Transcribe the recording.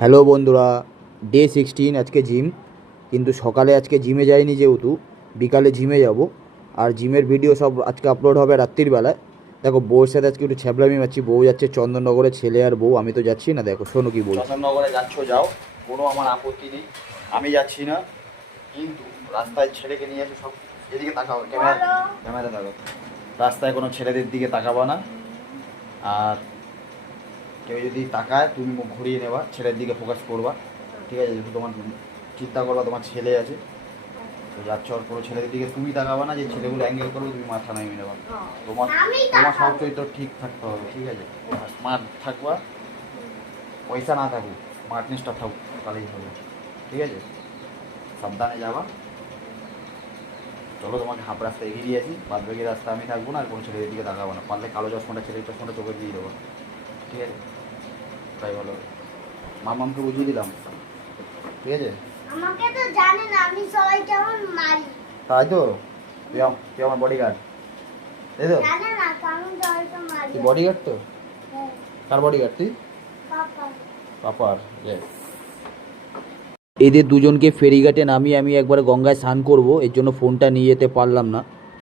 Hello বন্ধুরা, day 16 আজকে gym. কিন্তু সকালে আজকে জিমে যাইনি, যেহেতু বিকালে জিমে যাব। আর জিমের ভিডিও সব আজকে আপলোড হবে রাত্রির বেলায়। দেখো, বউয়ের সাথে আজকে একটু ছ্যাবলামি মারছি। বউ যাচ্ছে চন্দননগরে, ছেলে আর বউ, আমি তো যাচ্ছি না। দেখো শোনো কি বলছি। চন্দননগরে যাচ্ছ যাও, কোনো আমার আপত্তি নেই, আমি যাচ্ছি না। কিন্তু রাস্তায় ছেলেকে নিয়ে এসে সব এদিকে তাকাবো, ক্যামেরা তাকাবো। রাস্তায় কোনো ছেলেদের দিকে তাকাবো না। আর কেউ যদি তাকায় তুমি মুখ ঘুরিয়ে নেবা, ছেলের দিকে ফোকাস করবা, ঠিক আছে? যেহেতু তোমার চিন্তা করবা তোমার ছেলে আছে, তো যাচ্ছ আর কোনো ছেলেদের দিকে তুমি তাকাবা না, যে ছেলেগুলো অ্যাঙ্গেল করবে তুমি মাথা নামিয়ে নেবা। তোমার তোমার সব চরিত্র ঠিক থাকতে হবে, ঠিক আছে? স্মার্ট থাকবা, পয়সা না থাকুক, স্মার্টনেসটা থাকুক, তাহলেই হবে, ঠিক আছে? সাবধানে যাবা। চলো, তোমাকে হাফ রাস্তা এগিয়ে দিয়েছি, বাদ বাকি রাস্তা আমি থাকবো না। আর কোনো ছেলেদের দিকে তাকাবো না, পারলে কালো চশমাটা ছেলের চশমাটা চোখে দিয়ে দেবো, ঠিক আছে? তাই বলো, মামামকে বুঝিয়ে দিলাম, ঠিক আছে? আমাকে তো জানে না আমি সবাই কেমন মারি। তাই তো, তুই আমার বডিগার্ড, তাই তো? জানে না তো আমি সবাইকে মারি। তুই বডিগার্ড তো? হ্যাঁ, কার বডিগার্ড তুই? পাপা। পাপার। এদের দুজনকে ফেরিঘাটে নামিয়ে আমি একবার গঙ্গায় স্নান করব, এর জন্য ফোনটা নিয়ে যেতে পারলাম না।